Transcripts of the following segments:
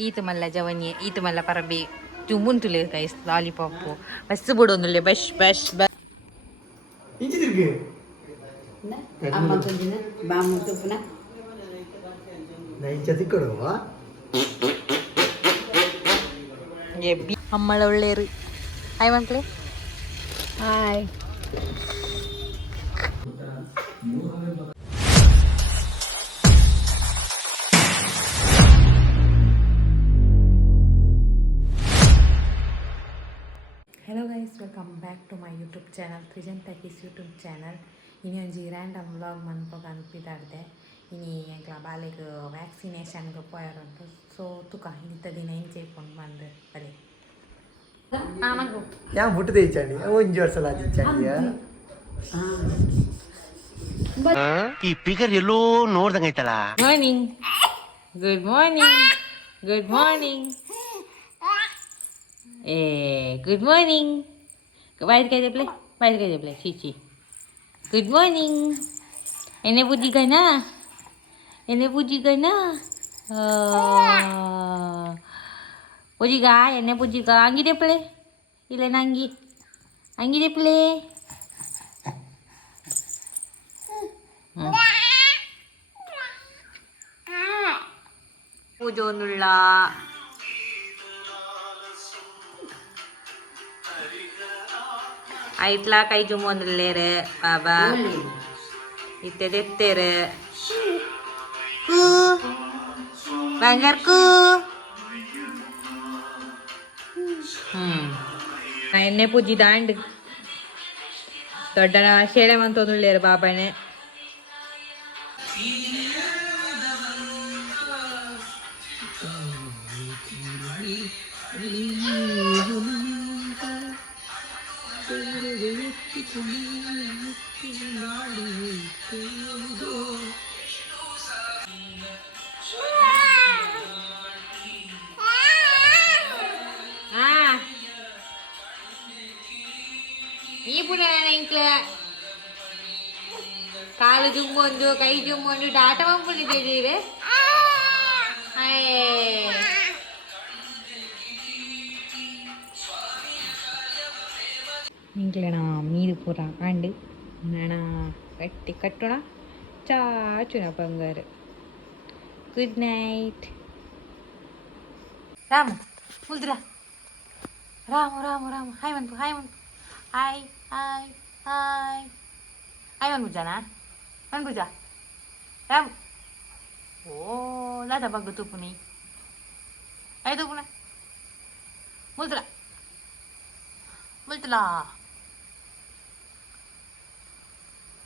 Itu malah jawabannya, itu malah parabe. Cumun tulis guys, lollipop. Bas sebelum nulis bash bash bash. Ini juga. Nah, amma tunjina, bamu tupna. Nah, ini jadi kedua. Yebi. Ammal olleru. Hai mangkle. Hai. Hello guys, welcome back to my YouTube channel, Trijan Takis YouTube channel. Ini onji random vlog manpogan pidarde. Ini engla baleg vaccination go poyarontu. So tuka ini tadina enjoy pon bande bale. Mango. Yang butuh deh cani, yang jual salad cani ya. ಈ figure ಎಲ್ಲೋ ನೋಡ್ದಂಗೈತಲ್ಲ. Morning. Good morning. Good morning. Good morning. Baik kerja play. Baik kerja play. Cici. Good morning. Ini puji kana. Ini puji kana. Puji ga. Ini puji ga. Anggi deh play. Ilan anggi. Anggi deh play. Pujo nulla. Aitla kai jumonellere baba itedettere ku bangarku enne puji dand ದೊಡ್ಡನ ಶೇಳೆ ಮಂತೊಂದುಳ್ಳೇರು ಬಾಬಾನೆ ಈ ಪುಡ ಇಂಕ್ಲ ಕಾಲು ಜುಮ್ಮೊಂದು ಕೈ ಜುಮ್ಮೊಂದು data ಮಂಪುಳಿದ್ದೇವೆ ఇంట్లోన మీది పూర అండి నాన్న కట్టి కట్టున చాచున బంగారు గుడ్ నైట్ రాము ముద్దురా రాము రాము రాము హాయ్ మన్పు హాయ్ మన్పు హాయ్ హాయ్ హాయ్ హాయ్ మన్పుజానా మన్పుజా రాము ఓ లాదా బగ్గు తుప్పుని అయి తుప్పున ముద్దురా ముద్దులా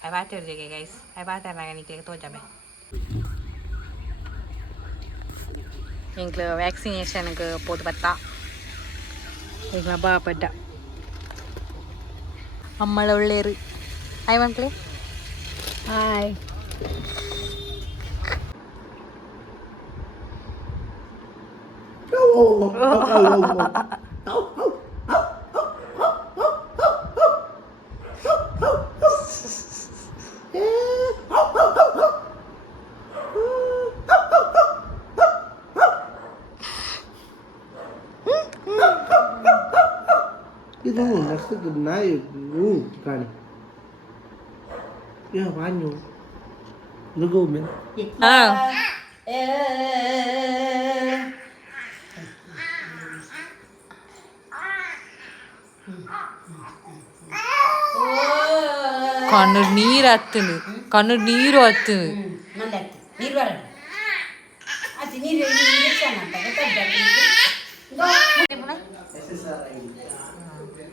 Hai bater juga guys. Hai bater nak ni kita tu jabe. Ingkla vaccination ke pot batta. Ingkla ba pada. Ammal olleru. Hai mankle. Hai. Itu nasi kenai, kan? Ya banyu. Lugu men. Ah. ಕಣ್ಣು ನೀರು ಹತ್ತನು ಕಣ್ಣು ನೀರು ಹತ್ತನು ನೀರು ಬರ ಅದು ನೀರು injection ಅಂತ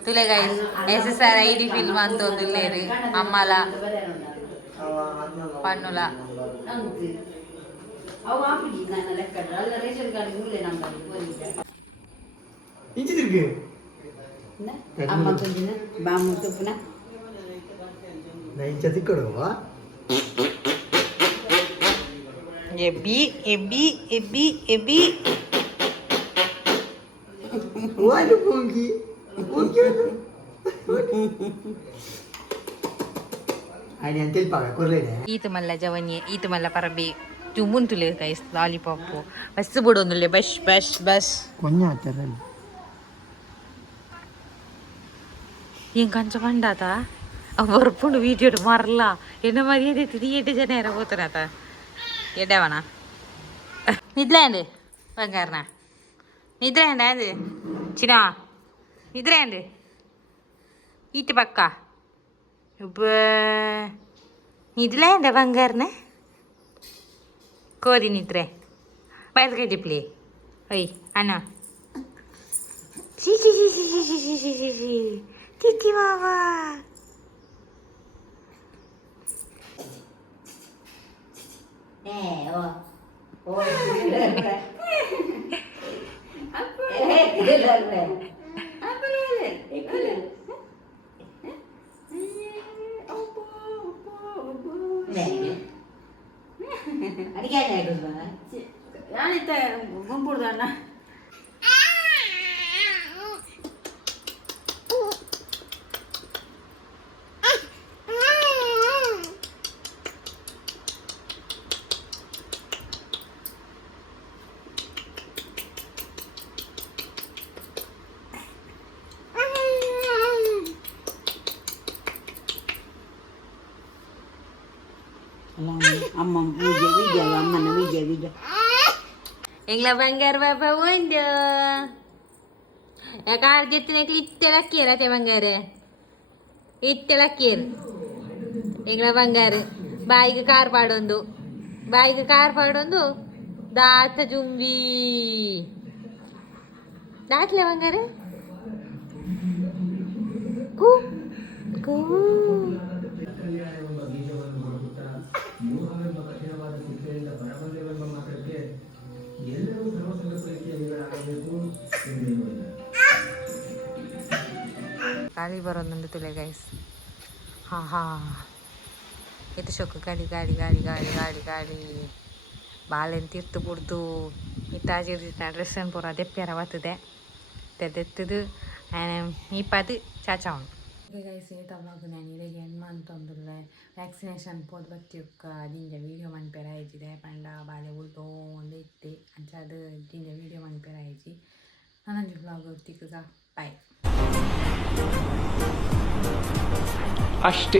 ತುಲೆ guys SSRID film ಅಂತ ಒಂದು ಲೇರಿ ಅಮ್ಮಲ ಪನ್ನುಲ ಅವು ಹಾಕಿ ನಾನು ಲೆಕ್ಕ ಅಲ್ಲ ರೇಷನ್ ಕಾರ್ಡ್ ಮೂಲೆ ನಂಬರ್ Ini juga. ಅಮ್ಮ ತುಂಜಿನ ಬಾಮು ತುಪ್ಪನ Nah, ini jadi kedua. ಎಬಿ ಎಬಿ ಎಬಿ ಎಬಿ Waduh, Pungki. Pungki. Ini yang pakai kurle deh. ಈತ ಮಲ್ಲ ಜವನಿ ಈತ ಮಲ್ಲ ಪರಬಿ ಜುಮ್ಮುಂಟುಲೆ ಗೈಸ್ ಲಾಲಿಪಾಪು ಬಸ್ ಬಿಡೋಂದುಲ್ಲೆ ಬಸ್ ಬಸ್ ಬಸ್ ಕೊಂಚ ಆಚಾರಲ್ಲ ಏನ್ ಕಂಚ ಪಂಡಾತ ಬರ್ಪುಂಡು ವೀಡಿಯೋಡು ಮರಲ್ಲ ಎನ್ನ ಮರ್ಯಾದೆ ತಿರಿಯೆಡ್ಡೆ ಜನ ಯಾರ ಹೋತಾರಾತ ಎಡ್ಡವನ ನಿದ್ಲೇಂದು ಬಂಗಾರನ ನಿದ್ರೇಂದ ಅದು ಚಿನ್ನ ನಿದ್ರೇಂದು ಈಟ್ ಪಕ್ಕ ನಿದ್ಲೇಂದ ಬಂಗಾರನ ಕೋರಿ ನಿದ್ರೆ ಬಯಲ್ಕೈ ಟಿಪ್ಲಿ ಒಯ್ ಅಣ್ಣ ಸಿ ಸಿ ಸಿ ಸಿ ಸಿ ಸಿ ಸಿ ಸಿ ಸಿ ತಿತ್ತಿ ಮಾವ ഞാനിത്തെ ಗುಂಪುಡ್ದಣ್ಣ ಅಮ್ಮ ವಿಜಯ ಅಮ್ಮನ ವಿಜಯ ಎಂಗ್ಲ ಬಂಗಾರ ಬಾಬಾ ಒಂದು ಯಾಕೆ ಆರ್ಜೆತ್ತಿನಕ್ಕೆ ಇತ್ತೆಲಕ್ಕೀರತೆ ಬಂಗಾರ ಇತ್ತೆಲಕ್ಕೀರ್ ಎಂಗ್ಲ ಬಂಗಾರ ಬಾಯಿಗೆ ಕಾರ್ ಪಾಡೊಂದು ದಾತ ಜುಂಬಿ ದಾಟ್ಲೆ ಬಂಗಾರ ಕೂ ಕೂ ಗಾಳಿ ಬರೋದೊಂದು ತುಲೆ ಗೈಸ್ ಇದು ಶೊಕ್ಕು ಗಾಡಿ ಬಾಳೆನ್ ತೀರ್ತು ಬಿಡ್ದು ಇತ್ತಾಜಿರ್ದಿತ್ತ ಡ್ರೆಸ್ಸನ್ನು ಪೂರ ದೆಪ್ಪ್ಯಾರ ಬರ್ತದೆ ತೆದ್ದೆತ್ತದು ಈಪದು ಚಾಚಾವನು ಗೈಸ್ ಏತ ಬ್ಲಾಗ್ ನಾನು ಇಲ್ಲಿಗೆ ಎಂಡ್ ಮಾಡ್ತಂದುಲ್ಲೆ ವ್ಯಾಕ್ಸಿನೇಷನ್ ಪೋದ್ ಬತ್ತಿಯಕ್ಕ ದಿಂಜ ವೀಡಿಯೋ ಮನ್ಪೇರ ಆಯ್ತಿದೆ ಪಂಡ ಬಾಲೆ ಉಳ್ದೋ ಒಂದು ಇತ್ತೆ ಅಂಚದು ದಿಂಜ ವೀಡಿಯೋ ಮನ್ಪೇರ ಆಯ್ತಿ ನನ್ನೊಂದು ಬ್ಲಾಗ್ ತಿಕ್ಕ ಬಾಯ್ ಅಷ್ಟೇ.